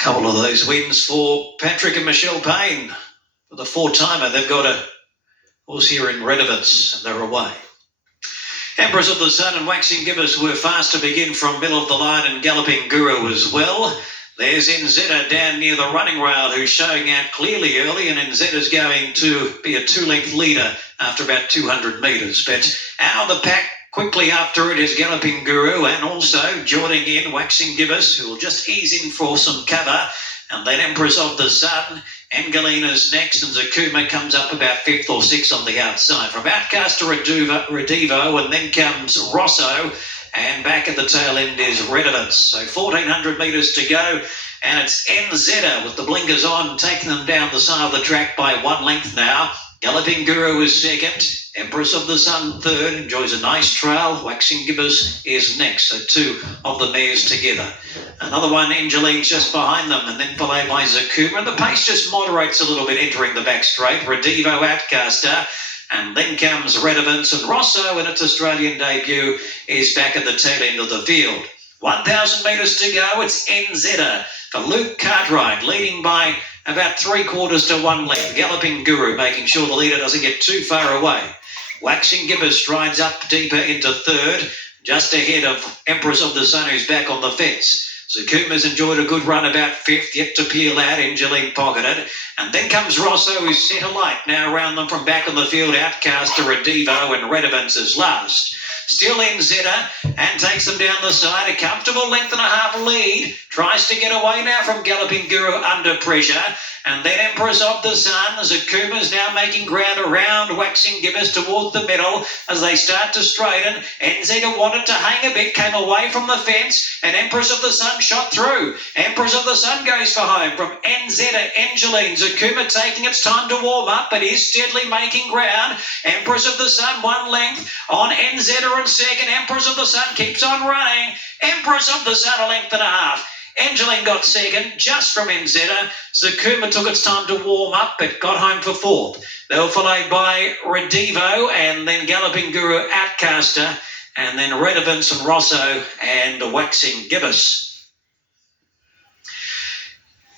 Couple of those wins for Patrick and Michelle Payne. For the four-timer, they've got a horse here in Redovitz, and they're away. Empress of the Sun and Waxing Gibbous were fast to begin from middle of the line, and Galloping Guru as well. There's Enzedder down near the running rail, who's showing out clearly early, and Enzedder's going to be a two-length leader after about 200 metres. But out of the pack quickly after it is Galloping Guru, and also joining in Waxing Gibbous, who will just ease in for some cover. And then Empress of the Sun, Angelina's next, and Zakuma comes up about fifth or sixth on the outside. From Outcast to Redivo, and then comes Rosso, and back at the tail end is Redovitz. So 1,400 metres to go, and it's Enzedder with the blinkers on, taking them down the side of the track by 1 length now. Galloping Guru is second. Empress of the Sun third, enjoys a nice trail. Waxing Gibbous is next, so two of the mares together. Another one, Angeline's just behind them, and then followed by Zakuma. And the pace just moderates a little bit entering the back straight. Redivo, Outcaster, and then comes Redovitz, and Rosso in its Australian debut is back at the tail end of the field. 1,000 metres to go. It's Enzedder for Luke Cartwright, leading by about 3/4 to 1 length. Galloping Guru making sure the leader doesn't get too far away. Waxing Gibbous strides up deeper into third, just ahead of Empress of the Sun, who's back on the fence. Zakuma's enjoyed a good run about fifth, yet to peel out, Angeline pocketed. And then comes Rosso, who's set alight now around them from back on the field. Outcast to Redivo, and Redovitz is last. Still Enzedder, and takes them down the side. A comfortable length and a half lead. Tries to get away now from Galloping Guru under pressure. And then Empress of the Sun. Zakuma's now making ground around Waxing Gibbous towards the middle as they start to straighten. Enzedder wanted to hang a bit, came away from the fence, and Empress of the Sun shot through. Empress of the Sun goes for home from Enzedder, Angeline. Zakuma taking its time to warm up, but is steadily making ground. Empress of the Sun 1 length on Enzedder in second. Empress of the Sun keeps on running. Empress of the Sun 1.5 lengths. Angeline got second just from Enzedder. Zakuma took its time to warm up but got home for fourth. They were followed by Redivo, and then Galloping Guru, Outcaster, and then Redovitz and Rosso and Waxing Gibbous.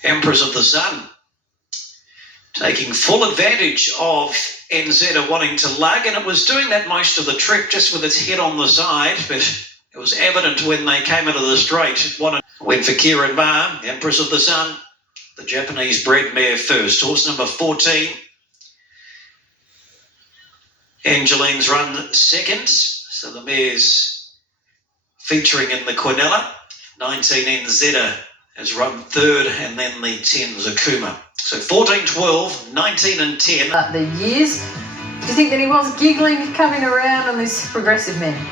Empress of the Sun taking full advantage of Enzedder wanting to lug, and it was doing that most of the trip just with its head on the side, but it was evident when they came into the straight. It went for Kieran Ma, Empress of the Sun, the Japanese bred mare first. Horse number 14. Angeline's run second, so the mare's featuring in the Quinella. 19 Enzedder has run third, and then the 10 Zakuma. So 14, 12, 19 and 10. The years, do you think that he was giggling coming around on this progressive man?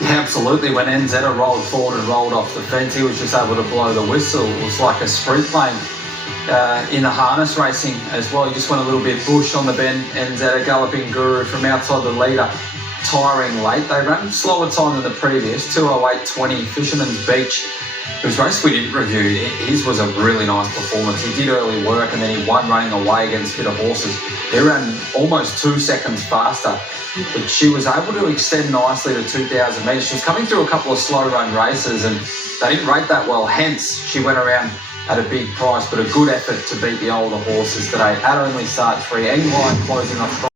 Yeah, absolutely. When Enzedder rolled forward and rolled off the fence, he was just able to blow the whistle. It was like a sprint plane in the harness racing as well. He just went a little bit bush on the bend. Enzedder, Galloping Guru from outside the leader, tiring late. They ran slower time than the previous, 2:08.20. Fisherman's Beach, whose race we didn't review, his was a really nice performance. He did early work, and then he won running away against fitter horses. He ran almost 2 seconds faster, but she was able to extend nicely to 2,000 metres. She was coming through a couple of slow run races, and they didn't rate that well. Hence, she went around at a big price, but a good effort to beat the older horses today. At only start 3, Engline closing off strong.